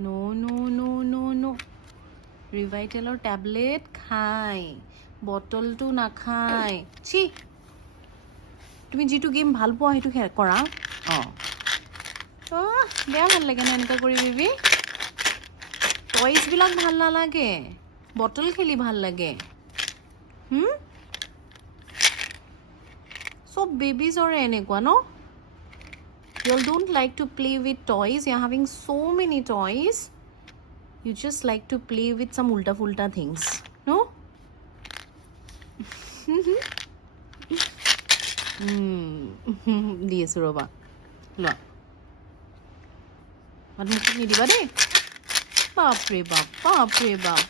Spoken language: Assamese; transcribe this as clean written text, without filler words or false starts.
নো ৰিভাইটেলৰ টেবলেট খায়, বটলটো নাখায়। ছি, তুমি যিটো গেম ভাল পোৱা সেইটো কৰা। বেয়া ভাল লাগে ন এনেকুৱা কৰি বেবি। টয়ছবিলাক ভাল নালাগে, বটল খেলি ভাল লাগে। চব বেবিজৰে এনেকুৱা ন? You all don't like to play with toys. You're having so many toys. You just like to play with some ulta-fulta things. No? দি আছোঁ ৰ'বা, লোৱা। মুখত নিদিবা দেই। বাপৰে বাপ।